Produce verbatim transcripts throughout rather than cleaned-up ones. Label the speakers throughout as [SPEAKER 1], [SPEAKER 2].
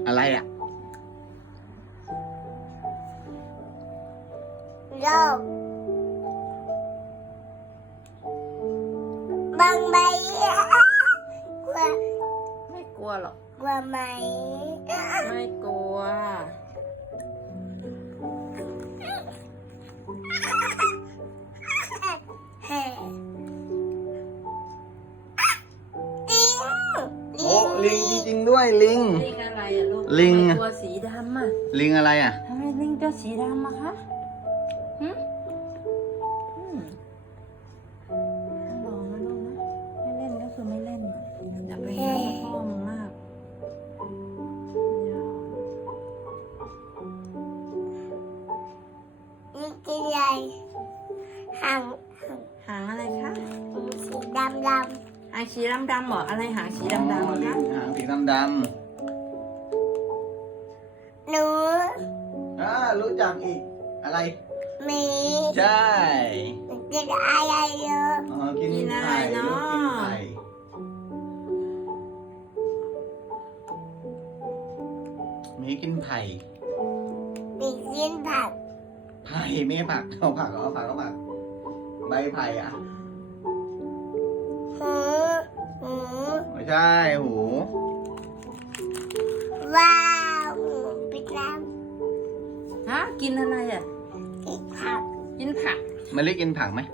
[SPEAKER 1] อะไรอ่ะ
[SPEAKER 2] โลกบางใบกลัว
[SPEAKER 3] ไม่กลัวหรอก
[SPEAKER 2] กลัวไหม
[SPEAKER 3] ไม่กลัว
[SPEAKER 2] เฮ้ลิง
[SPEAKER 1] โอ้ลิงจริงๆด้วยลิง
[SPEAKER 3] ลิงอะไรอ่ะลูก
[SPEAKER 1] ลิง
[SPEAKER 3] ทำไมตัวสีดำอ่ะ
[SPEAKER 1] ลิงอะไรอ่ะ
[SPEAKER 3] ทำไมลิงตัวสีดำอะคะหึอืมลองนะลูกนะไม่เล่นก็คือไม่เล่นอย่าไปให้พ่อมึงมากอย่า
[SPEAKER 2] ลิงกินใหญ่หาง
[SPEAKER 3] หางอะไรคะ
[SPEAKER 2] สีดำด
[SPEAKER 3] หางสีดำๆเหรออะไรหางสีดำ
[SPEAKER 1] อ๋อ
[SPEAKER 3] ๆ
[SPEAKER 1] ลิ
[SPEAKER 3] คะ
[SPEAKER 1] งหางสีดำ
[SPEAKER 2] ำหนู
[SPEAKER 1] ๆอ่ารู้จักอีกอะไร
[SPEAKER 2] หมี
[SPEAKER 1] ใช่
[SPEAKER 2] กินอะไรเยอะ
[SPEAKER 1] อ๋อกินไข่ลูกกินไข่หมีกินไผ่
[SPEAKER 2] มีกินผัก
[SPEAKER 1] ไผ่ไม่ใช่ผักเอาผักเอาผักเอาผักใบไผ่อ่ะ
[SPEAKER 2] หูหู
[SPEAKER 1] ไม่ใช่หู
[SPEAKER 2] ว้าวหูปิดน้
[SPEAKER 3] ฮะกินอะไรอ่ะ
[SPEAKER 2] ำกินผัก
[SPEAKER 3] กินผัก
[SPEAKER 1] มะลิกินผักไหม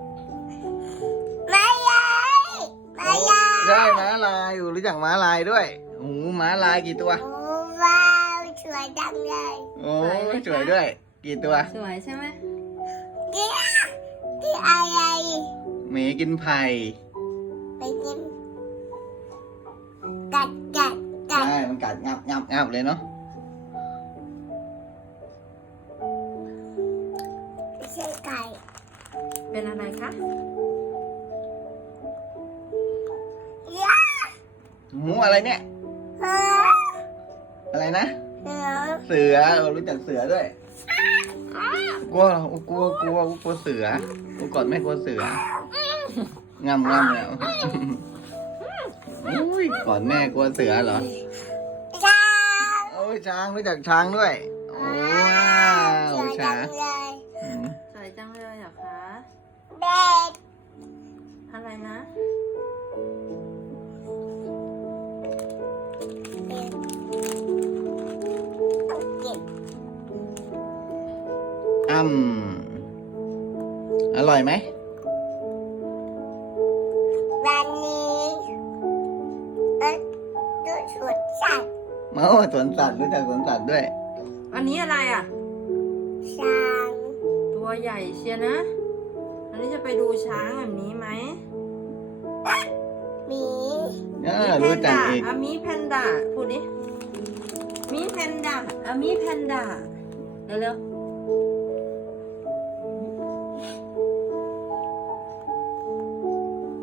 [SPEAKER 2] ไม่ยายไม่ยาย
[SPEAKER 1] ใช่ม้าลายอยู่รู้จักม้าลายด้วยหูม้าลายกี่ตัว
[SPEAKER 2] โอ้ว้าวสวยจังเลย
[SPEAKER 1] โอ้สวยด้วย กี่ตัว
[SPEAKER 3] สวยใช่ไหม
[SPEAKER 2] กินกินอะไร
[SPEAKER 1] หมีกินไผ่
[SPEAKER 2] ไปกินกัดกัดกัด
[SPEAKER 1] ใช่มันกัดงับงับงับเลยเนาะ
[SPEAKER 2] ไม่ใช่ไก่
[SPEAKER 3] เป็นอะไรคะ
[SPEAKER 2] ยา
[SPEAKER 1] หูอะไรเนี่ย
[SPEAKER 2] เฮ้อ
[SPEAKER 1] อะไรนะ
[SPEAKER 2] เฮ้อ
[SPEAKER 1] เสือเออรู้จักเสือด้วยกลัวกลัวกลัวกลัวเสือกูกอดแม่กลัวเสืองำงำแล้วอุ้ยกอดแม่กลัวเสือเหรอ
[SPEAKER 2] ช้าง
[SPEAKER 1] โอ้ยช้างรู้จักช้างด้วยโอ้ว้าว
[SPEAKER 2] สวยจั
[SPEAKER 1] ช้าง
[SPEAKER 2] งเลย
[SPEAKER 1] อืม
[SPEAKER 3] สวยจังเลยเหรอคะ
[SPEAKER 2] เบ็ด
[SPEAKER 3] อะไรนะ
[SPEAKER 2] เบ็ดต้องกิน
[SPEAKER 1] อ้ำอร่อยไหม
[SPEAKER 2] วันนี้เอ๊ะดูสวนสัตว์
[SPEAKER 1] โอ้สวนสัตว์รู้จักสวนสัตว์ด้วย
[SPEAKER 3] อันนี้อะไรอ่ะ
[SPEAKER 2] ช้าง
[SPEAKER 3] ตัวใหญ่เชียนะ อันนี้จะไปดูช้างแบบนี้ไหม
[SPEAKER 2] หมี
[SPEAKER 1] เออรู้จักอีก
[SPEAKER 3] อามีแพนด้าพูดดิมีแพนด้าอามีแพนด้าเร็วๆ